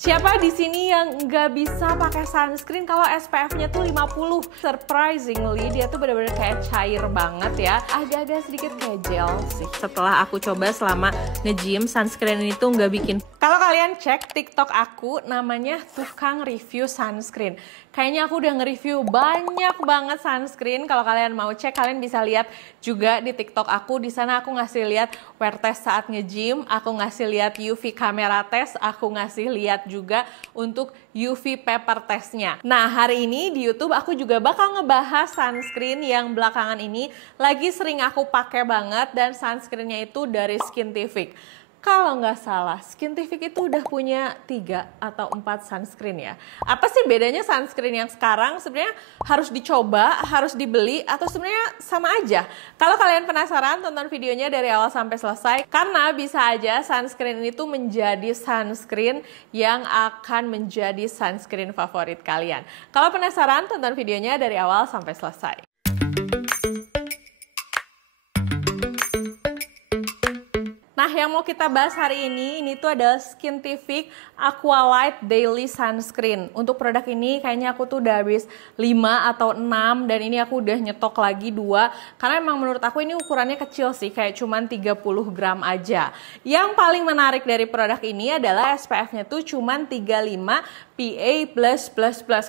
Siapa di sini yang nggak bisa pakai sunscreen kalau SPF-nya tuh 50? Surprisingly, dia tuh bener-bener kayak cair banget ya. Agak-agak sedikit kayak gel sih. Setelah aku coba selama nge-gym, sunscreen ini tuh nggak bikin. Kalau kalian cek TikTok aku, namanya Tukang Review Sunscreen. Kayaknya aku udah nge-review banyak banget sunscreen. Kalau kalian mau cek, kalian bisa lihat juga di TikTok aku. Di sana aku ngasih lihat wear test saat nge-gym, aku ngasih lihat UV camera test, aku ngasih lihat juga untuk UV paper testnya. Nah, hari ini di YouTube aku juga bakal ngebahas sunscreen yang belakangan ini lagi sering aku pakai banget, dan sunscreennya itu dari Skintific. Kalau nggak salah, Skintific itu udah punya 3 atau 4 sunscreen ya. Apa sih bedanya sunscreen yang sekarang? Sebenarnya harus dicoba, harus dibeli, atau sebenarnya sama aja? Kalau kalian penasaran, tonton videonya dari awal sampai selesai. Karena bisa aja sunscreen ini tuh menjadi sunscreen yang akan menjadi sunscreen favorit kalian. Kalau penasaran, tonton videonya dari awal sampai selesai. Nah, yang mau kita bahas hari ini tuh adalah Skintific Aqualight Daily Sunscreen. Untuk produk ini kayaknya aku tuh udah habis 5 atau 6, dan ini aku udah nyetok lagi 2. Karena emang menurut aku ini ukurannya kecil sih, kayak cuman 30 gram aja. Yang paling menarik dari produk ini adalah SPF-nya tuh cuman 35 PA+++.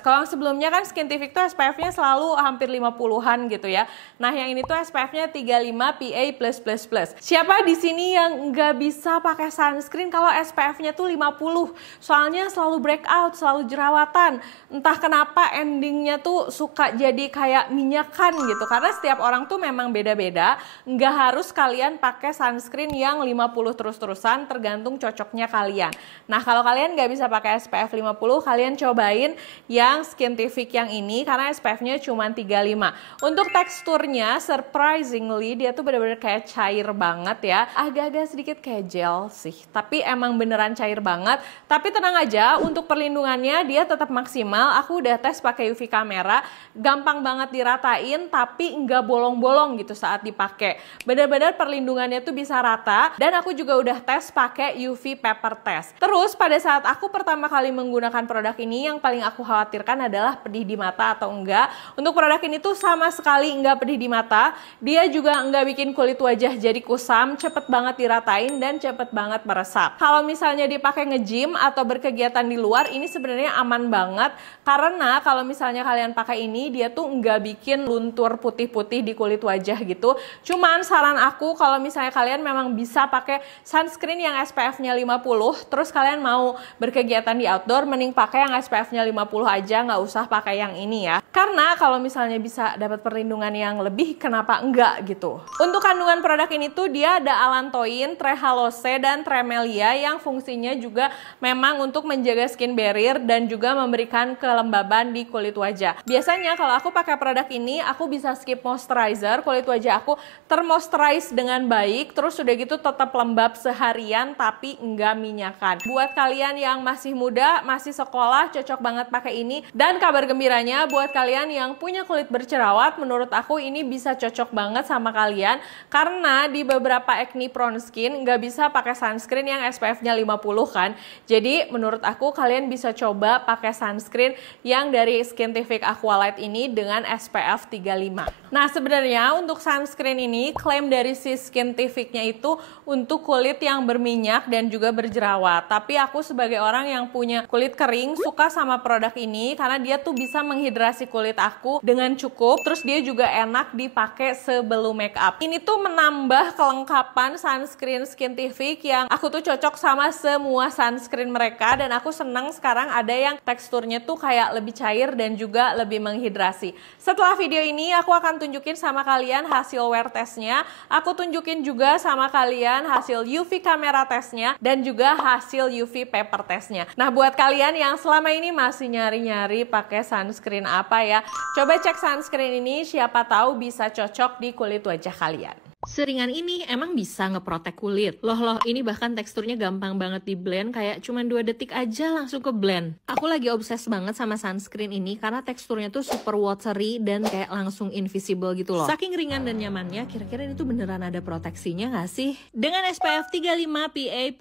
Kalau yang sebelumnya kan Skintific tuh SPF-nya selalu hampir 50-an gitu ya. Nah, yang ini tuh SPF-nya 35 PA+++. Siapa di sini yang nggak bisa pakai sunscreen kalau SPF-nya tuh 50? Soalnya selalu breakout, selalu jerawatan. Entah kenapa endingnya tuh suka jadi kayak minyakan gitu. Karena setiap orang tuh memang beda-beda. Nggak harus kalian pakai sunscreen yang 50 terus-terusan, tergantung cocoknya kalian. Nah, kalau kalian nggak bisa pakai SPF 50, kalian cobain yang Skintific yang ini karena SPF-nya cuma 35. Untuk teksturnya, surprisingly dia tuh bener-bener kayak cair banget ya. Agak-agak sedikit kayak gel sih, tapi emang beneran cair banget. Tapi tenang aja, untuk perlindungannya dia tetap maksimal. Aku udah tes pakai UV kamera, gampang banget diratain, tapi nggak bolong-bolong gitu saat dipakai. Bener-bener perlindungannya tuh bisa rata, dan aku juga udah tes pakai UV paper test. Terus pada saat aku pertama kali menggunakan produk ini, yang paling aku khawatirkan adalah pedih di mata atau enggak. Untuk produk ini tuh sama sekali enggak pedih di mata. Dia juga enggak bikin kulit wajah jadi kusam, cepet banget diratain, dan cepet banget meresap. Kalau misalnya dipakai nge-gym atau berkegiatan di luar, ini sebenarnya aman banget. Karena kalau misalnya kalian pakai ini, dia tuh enggak bikin luntur putih-putih di kulit wajah gitu. Cuman saran aku, kalau misalnya kalian memang bisa pakai sunscreen yang SPF-nya 50, terus kalian mau berkegiatan di outdoor, mending pakai yang SPF-nya 50 aja, nggak usah pakai yang ini ya. Karena kalau misalnya bisa dapat perlindungan yang lebih, kenapa enggak gitu. Untuk kandungan produk ini tuh dia ada allantoin, trehalose, dan tremelia yang fungsinya juga memang untuk menjaga skin barrier dan juga memberikan kelembaban di kulit wajah. Biasanya kalau aku pakai produk ini, aku bisa skip moisturizer, kulit wajah aku termoisturize dengan baik, terus udah gitu tetap lembab seharian tapi enggak minyakan. Buat kalian yang masih muda, masih sekolah, cocok banget pakai ini. Dan kabar gembiranya buat kalian yang punya kulit berjerawat, menurut aku ini bisa cocok banget sama kalian. Karena di beberapa acne prone skin nggak bisa pakai sunscreen yang SPF-nya 50 kan. Jadi menurut aku kalian bisa coba pakai sunscreen yang dari Skintific Aqualight ini dengan SPF 35. Nah, sebenarnya untuk sunscreen ini klaim dari si Skintific-nya itu untuk kulit yang berminyak dan juga berjerawat. Tapi aku sebagai orang yang punya kulit kering suka sama produk ini karena dia tuh bisa menghidrasi kulit aku dengan cukup. Terus dia juga enak dipakai sebelum make up. Ini tuh menambah kelengkapan sunscreen Skintific yang aku tuh cocok sama semua sunscreen mereka, dan aku seneng sekarang ada yang teksturnya tuh kayak lebih cair dan juga lebih menghidrasi. Setelah video ini aku akan tunjukin sama kalian hasil wear testnya. Aku tunjukin juga sama kalian hasil UV camera testnya dan juga hasil UV paper testnya. Nah, buat kalian yang selama ini masih nyari-nyari pakai sunscreen apa ya, coba cek sunscreen ini, siapa tahu bisa cocok di kulit wajah kalian. Seringan ini emang bisa ngeprotek kulit. Loh, ini bahkan teksturnya gampang banget di blend, kayak cuman 2 detik aja langsung ke blend. Aku lagi obses banget sama sunscreen ini karena teksturnya tuh super watery dan kayak langsung invisible gitu loh. Saking ringan dan nyamannya, kira-kira ini tuh beneran ada proteksinya nggak sih? Dengan SPF 35 PA+++,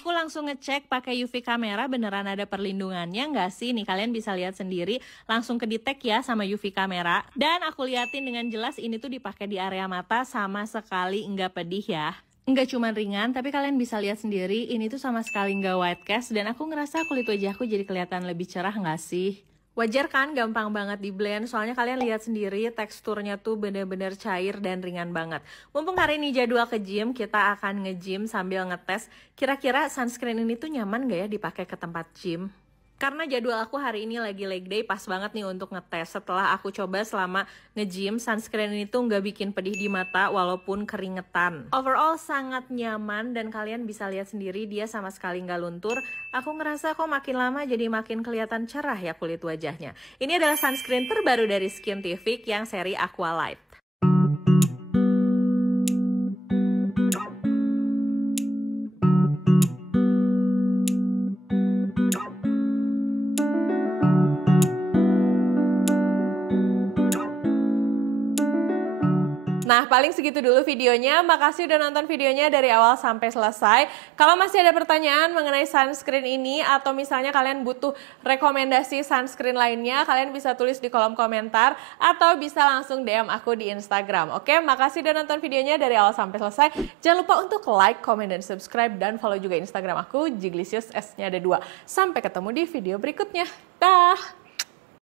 aku langsung ngecek pakai UV kamera beneran ada perlindungannya nggak sih? Nih kalian bisa lihat sendiri, langsung kedetek ya sama UV kamera. Dan aku liatin dengan jelas ini tuh dipakai di area mata, sama sekali nggak pedih ya. Nggak cuma ringan, tapi kalian bisa lihat sendiri ini tuh sama sekali nggak white cast, dan aku ngerasa kulit wajahku jadi kelihatan lebih cerah nggak sih? Wajar kan, gampang banget di blend, soalnya kalian lihat sendiri teksturnya tuh bener-bener cair dan ringan banget. Mumpung hari ini jadwal ke gym, kita akan nge-gym sambil ngetes kira-kira sunscreen ini tuh nyaman nggak ya dipakai ke tempat gym. Karena jadwal aku hari ini lagi leg day, pas banget nih untuk ngetes. Setelah aku coba selama nge-gym, sunscreen ini tuh nggak bikin pedih di mata walaupun keringetan. Overall sangat nyaman dan kalian bisa lihat sendiri dia sama sekali nggak luntur. Aku ngerasa kok makin lama jadi makin kelihatan cerah ya kulit wajahnya. Ini adalah sunscreen terbaru dari Skintific yang seri Aqua Light. Nah, paling segitu dulu videonya. Makasih udah nonton videonya dari awal sampai selesai. Kalau masih ada pertanyaan mengenai sunscreen ini, atau misalnya kalian butuh rekomendasi sunscreen lainnya, kalian bisa tulis di kolom komentar atau bisa langsung DM aku di Instagram. Oke, makasih udah nonton videonya dari awal sampai selesai. Jangan lupa untuk like, comment, dan subscribe, dan follow juga Instagram aku, Jiglisius, S-nya ada 2. Sampai ketemu di video berikutnya. Dah!